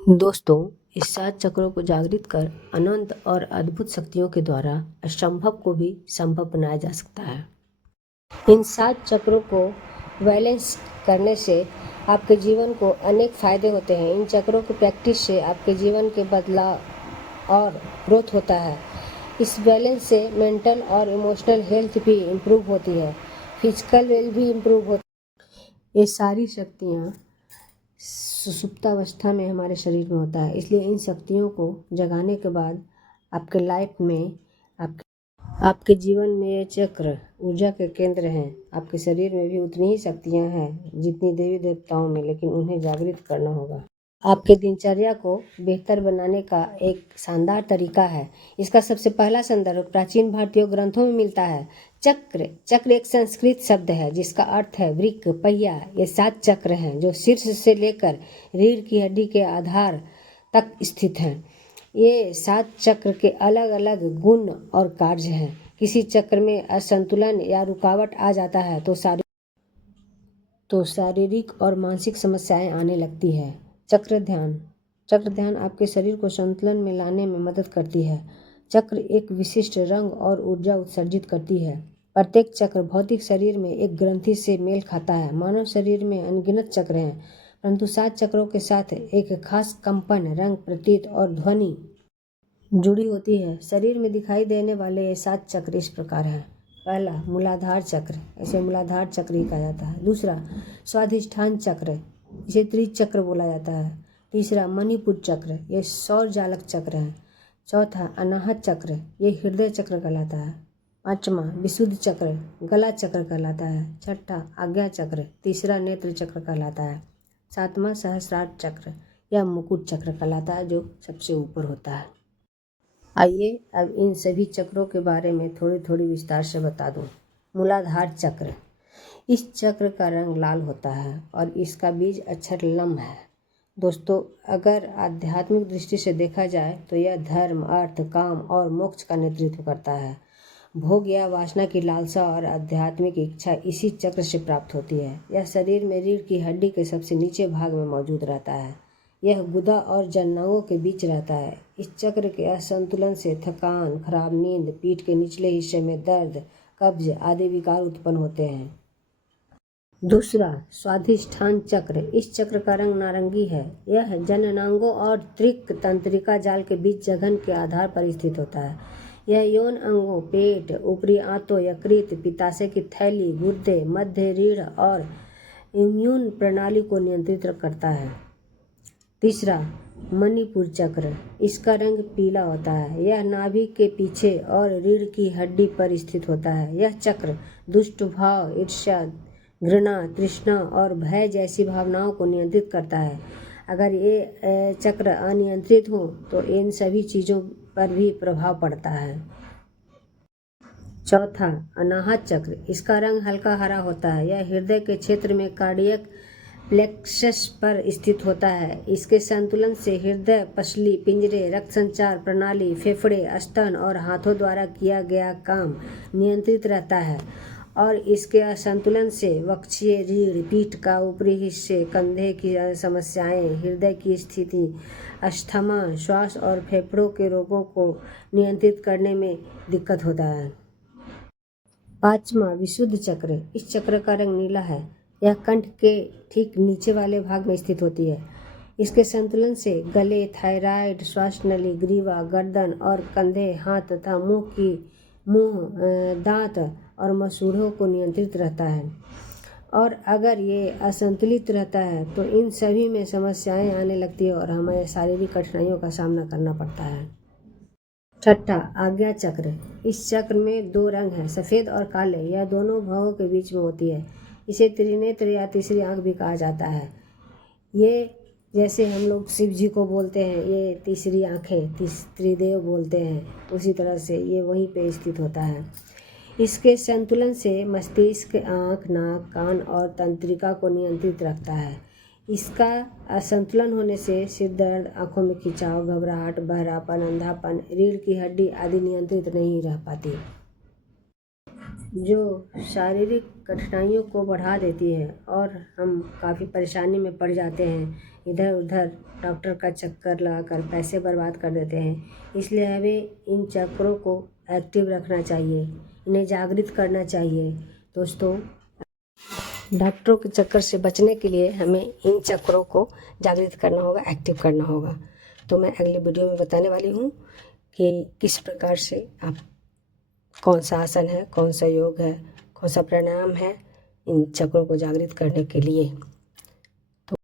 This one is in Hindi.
दोस्तों, इस 7 चक्रों को जागृत कर अनंत और अद्भुत शक्तियों के द्वारा असंभव को भी संभव बनाया जा सकता है। इन 7 चक्रों को बैलेंस करने से आपके जीवन को अनेक फायदे होते हैं। इन चक्रों की प्रैक्टिस से आपके जीवन के बदलाव और ग्रोथ होता है। इस बैलेंस से मेंटल और इमोशनल हेल्थ भी इम्प्रूव होती है, फिजिकल वेल्थ भी इम्प्रूव होती है। ये सारी शक्तियाँ सुषुप्तावस्था में हमारे शरीर में होता है। इसलिए इन शक्तियों को जगाने के बाद आपके लाइफ में आपके जीवन में ये चक्र ऊर्जा के केंद्र हैं। आपके शरीर में भी उतनी ही शक्तियाँ हैं जितनी देवी देवताओं में, लेकिन उन्हें जागृत करना होगा। आपके दिनचर्या को बेहतर बनाने का एक शानदार तरीका है। इसका सबसे पहला संदर्भ प्राचीन भारतीय ग्रंथों में मिलता है। चक्र एक संस्कृत शब्द है जिसका अर्थ है वृक्क, पहिया। ये 7 चक्र हैं जो शीर्ष से लेकर रीढ़ की हड्डी के आधार तक स्थित हैं। ये 7 चक्र के अलग अलग गुण और कार्य हैं। किसी चक्र में असंतुलन या रुकावट आ जाता है तो शारीरिक और मानसिक समस्याएं आने लगती है। चक्र ध्यान आपके शरीर को संतुलन में लाने में मदद करती है। चक्र एक विशिष्ट रंग और ऊर्जा उत्सर्जित करती है। प्रत्येक चक्र भौतिक शरीर में एक ग्रंथि से मेल खाता है। मानव शरीर में अनगिनत चक्र हैं, परंतु 7 चक्रों के साथ एक खास कंपन, रंग, प्रतीत और ध्वनि जुड़ी होती है। शरीर में दिखाई देने वाले ये 7 चक्र इस प्रकार हैं। पहला, मूलाधार चक्र, इसे मूलाधार चक्र ही कहा जाता है। दूसरा, स्वाधिष्ठान चक्र, इसे त्रिचक्र बोला जाता है। तीसरा, मणिपुर चक्र, ये सौर जालक चक्र है। चौथा, अनाहत चक्र, ये हृदय चक्र कहलाता है। पांचवा, विशुद्ध चक्र, गला चक्र कहलाता है। छठा, आज्ञा चक्र, तीसरा नेत्र चक्र कहलाता है। सातवां, सहस्रार चक्र, यह मुकुट चक्र कहलाता है जो सबसे ऊपर होता है। आइए अब इन सभी चक्रों के बारे में थोड़ी थोड़ी विस्तार से बता दूं। मूलाधार चक्र, इस चक्र का रंग लाल होता है और इसका बीज अक्षर लम है। दोस्तों, अगर आध्यात्मिक दृष्टि से देखा जाए तो यह धर्म, अर्थ, काम और मोक्ष का नेतृत्व करता है। भोग या वासना की लालसा और आध्यात्मिक इच्छा इसी चक्र से प्राप्त होती है। यह शरीर में रीढ़ की हड्डी के सबसे नीचे भाग में मौजूद रहता है। यह गुदा और जननांगों के बीच रहता है। इस चक्र के असंतुलन से थकान, खराब नींद, पीठ के निचले हिस्से में दर्द, कब्ज आदि विकार उत्पन्न होते हैं। दूसरा, स्वाधिष्ठान चक्र, इस चक्र का रंग नारंगी है। यह जननांगों और त्रिक तंत्रिका जाल के बीच जघन के आधार पर स्थित होता है। यह यौन अंगों, पेट, ऊपरी आंतों, यकृत, पित्ताशय की थैली, गुर्दे, मध्य रीढ़ और इम्यून प्रणाली को नियंत्रित करता है। तीसरा, मणिपुर चक्र, इसका रंग पीला होता है। यह नाभि के पीछे और रीढ़ की हड्डी पर स्थित होता है। यह चक्र दुष्ट भाव, ईर्ष्या, घृणा, तृष्णा और भय जैसी भावनाओं को नियंत्रित करता है। अगर ये चक्र अनियंत्रित हो तो इन सभी चीज़ों पर भी प्रभाव पड़ता है। चौथा, अनाहत चक्र, इसका रंग हल्का हरा होता है। यह हृदय के क्षेत्र में कार्डियक प्लेक्सस पर स्थित होता है। इसके संतुलन से हृदय, पसली, पिंजरे, रक्त संचार प्रणाली, फेफड़े, स्तन और हाथों द्वारा किया गया काम नियंत्रित रहता है और इसके असंतुलन से वक्षीय रीढ़, पीठ का ऊपरी हिस्से, कंधे की समस्याएं, हृदय की स्थिति, अस्थमा, श्वास और फेफड़ों के रोगों को नियंत्रित करने में दिक्कत होता है। पांचवा, विशुद्ध चक्र, इस चक्र का रंग नीला है। यह कंठ के ठीक नीचे वाले भाग में स्थित होती है। इसके संतुलन से गले, थायराइड, श्वास नली, ग्रीवा, गर्दन और कंधे, हाथ तथा मुंह, दांत और मसूड़ों को नियंत्रित रहता है। और अगर ये असंतुलित रहता है तो इन सभी में समस्याएं आने लगती है और हमें शारीरिक कठिनाइयों का सामना करना पड़ता है। छठा, आज्ञा चक्र, इस चक्र में 2 रंग हैं, सफ़ेद और काले। यह दोनों भवों के बीच में होती है। इसे त्रिनेत्र या तीसरी आंख भी कहा जाता है। ये जैसे हम लोग शिव जी को बोलते हैं ये तीसरी आंखें, त्रिदेव बोलते हैं, उसी तरह से ये वहीं पे स्थित होता है। इसके संतुलन से मस्तिष्क, आँख, नाक, कान और तंत्रिका को नियंत्रित रखता है। इसका असंतुलन होने से सिर दर्द, आँखों में खिंचाव, घबराहट, बहरापन, अंधापन, रीढ़ की हड्डी आदि नियंत्रित नहीं रह पाती। जो शारीरिक कठिनाइयों को बढ़ा देती है और हम काफ़ी परेशानी में पड़ जाते हैं। इधर उधर डॉक्टर का चक्कर लगाकर पैसे बर्बाद कर देते हैं। इसलिए हमें इन चक्रों को एक्टिव रखना चाहिए, इन्हें जागृत करना चाहिए। दोस्तों, डॉक्टरों के चक्कर से बचने के लिए हमें इन चक्रों को जागृत करना होगा, एक्टिव करना होगा। तो मैं अगले वीडियो में बताने वाली हूँ कि किस प्रकार से आप कौन सा आसन है, कौन सा योग है, कौन सा प्राणायाम है इन चक्रों को जागृत करने के लिए।